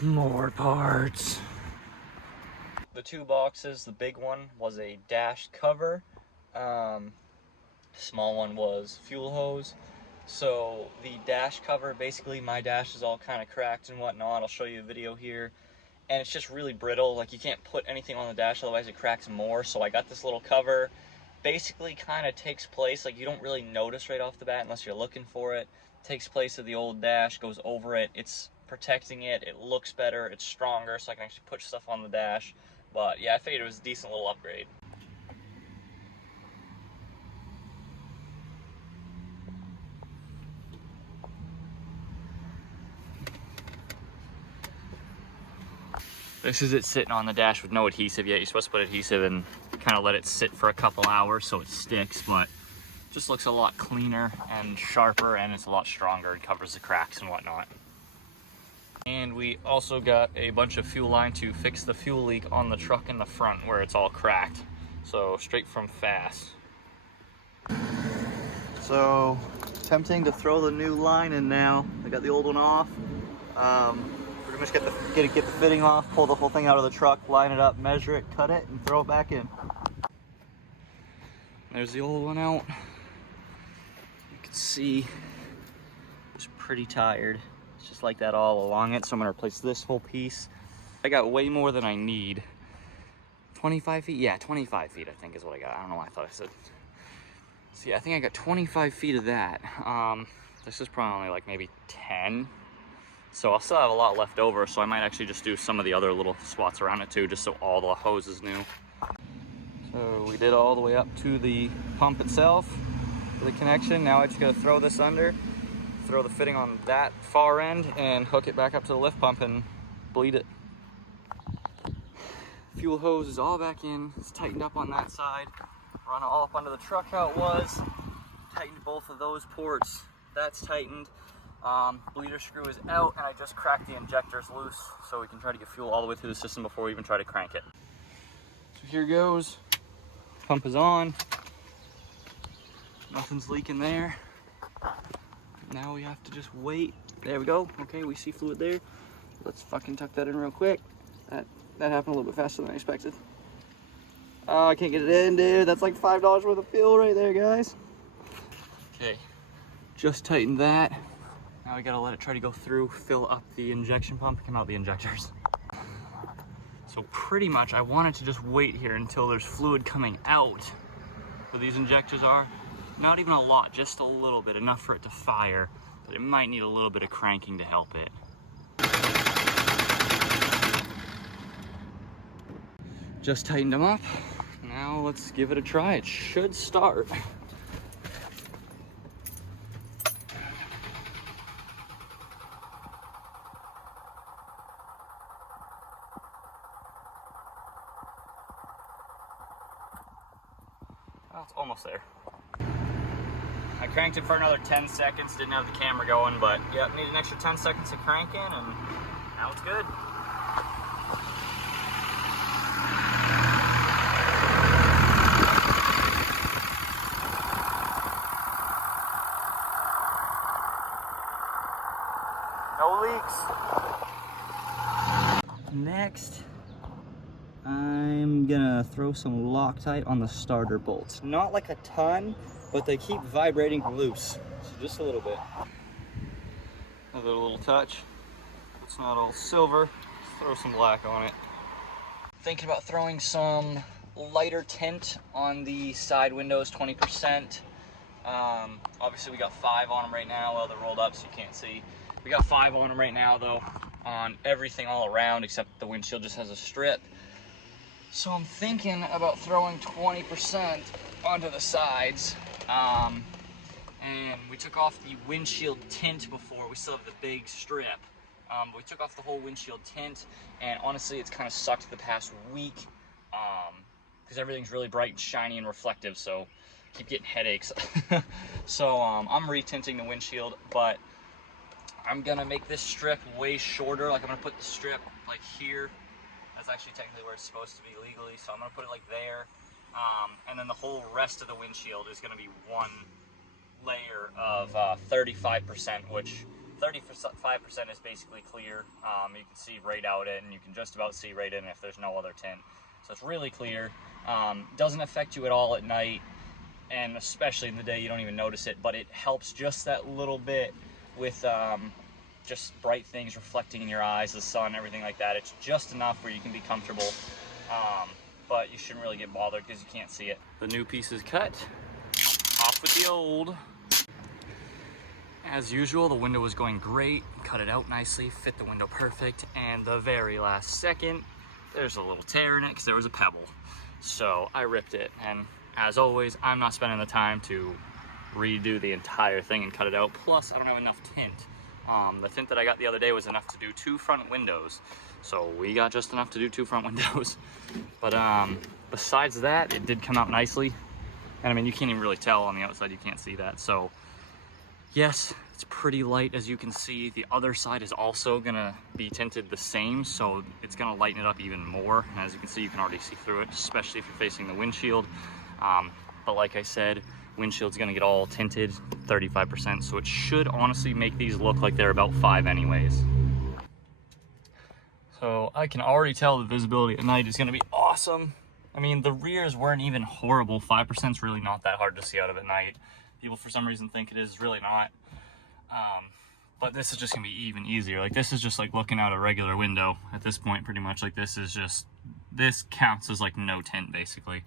More parts. The two boxes, the big one was a dash cover. Small one was fuel hose. So the dash cover, basically my dash is all kind of cracked and whatnot. I'll show you a video here. And it's just really brittle. Like, you can't put anything on the dash, otherwise it cracks more. So I got this little cover. Basically kind of takes place, like, you don't really notice right off the bat unless you're looking for it. Takes place of the old dash, goes over it. It's protecting it. It looks better. It's stronger, so I can actually put stuff on the dash. But yeah, I figured it was a decent little upgrade. This is it sitting on the dash with no adhesive yet. You're supposed to put adhesive and kind of let it sit for a couple hours so it sticks, but just looks a lot cleaner and sharper, and it's a lot stronger and covers the cracks and whatnot. And we also got a bunch of fuel line to fix the fuel leak on the truck in the front where it's all cracked. So straight from Fast. So tempting to throw the new line in now. I got the old one off. We're just get the fitting off, pull the whole thing out of the truck, line it up, measure it, cut it, and throw it back in. There's the old one out. You can see it's pretty tired. It's just like that all along it, so I'm gonna replace this whole piece. I got way more than I need. 25 feet? Yeah, 25 feet I think is what I got. I don't know why I thought I said. So yeah, I think I got 25 feet of that. This is probably only like maybe 10. So I'll still have a lot left over, so I might actually just do some of the other little spots around it too, just so all the hose is new. So we did all the way up to the pump itself, for the connection. Now I just gotta throw this under, throw the fitting on that far end, and hook it back up to the lift pump and bleed it. Fuel hose is all back in, it's tightened up on that side. Run all up under the truck how it was. Tightened both of those ports, that's tightened. Bleeder screw is out, and I just cracked the injectors loose so we can try to get fuel all the way through the system before we even try to crank it. So here goes. Pump is on. Nothing's leaking there. Now we have to just wait. There we go. Okay, we see fluid there. Let's fucking tuck that in real quick. That happened a little bit faster than I expected. Oh, I can't get it in, dude. That's like $5 worth of fuel right there, guys. Okay, just tightened that. Now we gotta let it try to go through, fill up the injection pump, come out the injectors. So pretty much I wanted to just wait here until there's fluid coming out where these injectors are. Not even a lot, just a little bit, enough for it to fire, but it might need a little bit of cranking to help it. Just tightened them up. Now let's give it a try. It should start. Oh, it's almost there. I cranked it for another 10 seconds, didn't have the camera going, but yeah, need an extra 10 seconds to crank in, and now it's good. No leaks. Next, I'm gonna throw some Loctite on the starter bolts. Not like a ton, but they keep vibrating loose. So just a little bit. Another little touch. It's not all silver. Let's throw some black on it. Thinking about throwing some lighter tint on the side windows, 20%. Obviously we got 5 on them right now. Well, they're rolled up so you can't see. We got 5 on them right now though, on everything all around, except the windshield just has a strip. So I'm thinking about throwing 20% onto the sides. And we took off the windshield tint before. We still have the big strip. But we took off the whole windshield tint, and honestly it's kind of sucked the past week because everything's really bright and shiny and reflective, so I keep getting headaches. So I'm re-tinting the windshield, but I'm gonna make this strip way shorter. Like, I'm gonna put the strip like here. That's actually technically where it's supposed to be legally, so I'm gonna put it like there. And then the whole rest of the windshield is gonna be one layer of 35%, which 35% is basically clear. You can see right out it, and you can just about see right in if there's no other tint. So it's really clear. Doesn't affect you at all at night, and especially in the day you don't even notice it, but it helps just that little bit with just bright things reflecting in your eyes, the sun, everything like that. It's just enough where you can be comfortable, but you shouldn't really get bothered because you can't see it. The new piece is cut, off with the old. As usual, the window was going great, cut it out nicely, fit the window perfect, and the very last second, there's a little tear in it because there was a pebble. So I ripped it, and as always, I'm not spending the time to redo the entire thing and cut it out. Plus, I don't have enough tint. The tint that I got the other day was enough to do 2 front windows. So we got just enough to do 2 front windows. But besides that, it did come out nicely. And I mean, you can't even really tell on the outside, you can't see that. So yes, it's pretty light as you can see. The other side is also gonna be tinted the same, so it's gonna lighten it up even more. And as you can see, you can already see through it, especially if you're facing the windshield. But like I said, windshield's gonna get all tinted 35%, so it should honestly make these look like they're about 5 anyways. So I can already tell the visibility at night is gonna be awesome. I mean, the rears weren't even horrible. 5% is really not that hard to see out of at night. People for some reason think it is, really not. But this is just gonna be even easier. Like, this is just like looking out a regular window at this point, pretty much. Like, this is just, this counts as like no tint basically.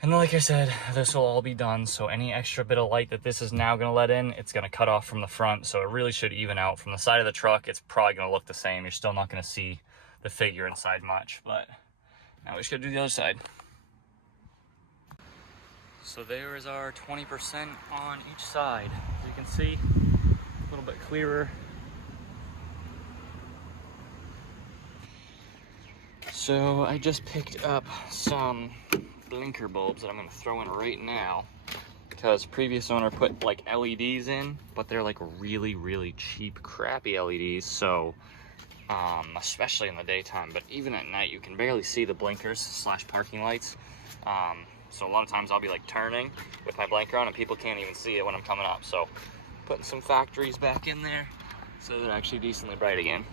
And like I said, this will all be done, so any extra bit of light that this is now gonna let in, it's gonna cut off from the front, so it really should even out. From the side of the truck, it's probably gonna look the same. You're still not gonna see the figure inside much, but now we just gotta do the other side. So there is our 20% on each side. As you can see, a little bit clearer. So I just picked up some blinker bulbs that I'm gonna throw in right now, because previous owner put like LEDs in, but they're like really, really cheap, crappy LEDs. So especially in the daytime, but even at night, you can barely see the blinkers slash parking lights. So a lot of times I'll be like turning with my blinker on and people can't even see it when I'm coming up. So putting some factories back in there so they're actually decently bright again.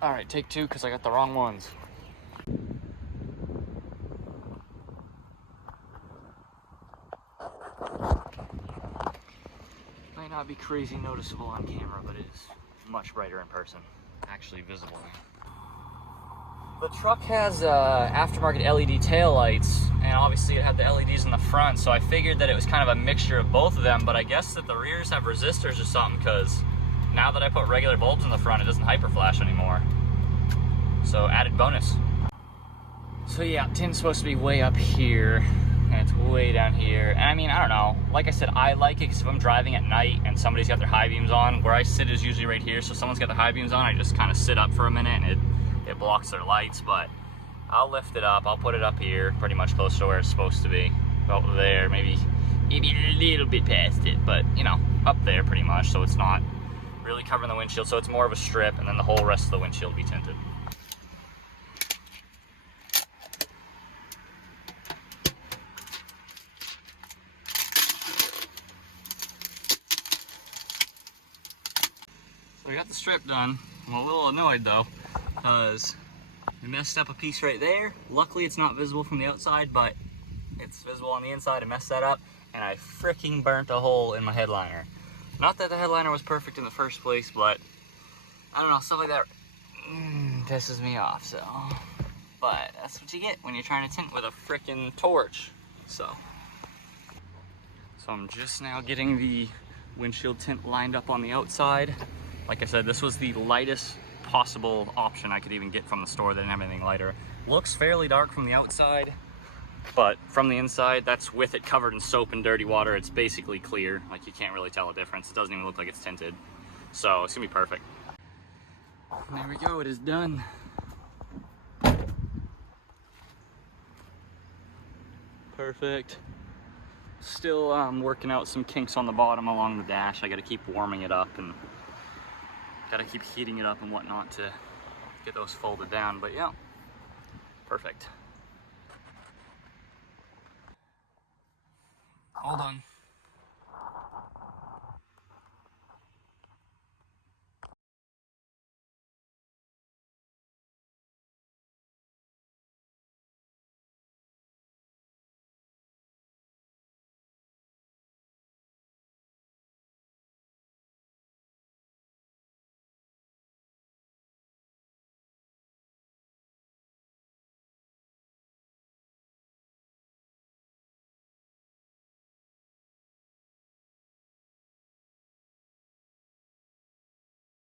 All right, take 2 because I got the wrong ones. Might not be crazy noticeable on camera, but it is much brighter in person. Actually visible. The truck has aftermarket LED taillights, and obviously it had the LEDs in the front, so I figured that it was kind of a mixture of both of them, but I guess that the rears have resistors or something, because now that I put regular bulbs in the front, it doesn't hyper flash anymore. So added bonus. So yeah, tint's supposed to be way up here, and it's way down here. And I mean, I don't know. Like I said, I like it because if I'm driving at night and somebody's got their high beams on, where I sit is usually right here, so if someone's got their high beams on, I just kind of sit up for a minute and it blocks their lights. But I'll lift it up, I'll put it up here, pretty much close to where it's supposed to be. About there, maybe a little bit past it, but you know, up there pretty much, so it's not really covering the windshield, so it's more of a strip, and then the whole rest of the windshield will be tinted. So we got the strip done. I'm a little annoyed though, because we messed up a piece right there. Luckily it's not visible from the outside, but it's visible on the inside. I messed that up, and I freaking burnt a hole in my headliner. Not that the headliner was perfect in the first place, but I don't know, stuff like that pisses me off, so. But that's what you get when you're trying to tint with a freaking torch, so. So I'm just now getting the windshield tint lined up on the outside. Like I said, this was the lightest possible option I could even get from the store. They didn't have anything lighter. Looks fairly dark from the outside, but from the inside, that's with it covered in soap and dirty water. It's basically clear. Like, you can't really tell a difference. It doesn't even look like it's tinted. So it's gonna be perfect. And there we go, it is done. Perfect. Still working out some kinks on the bottom along the dash. I gotta keep warming it up and gotta keep heating it up and whatnot to get those folded down. But yeah, Perfect. Hold on.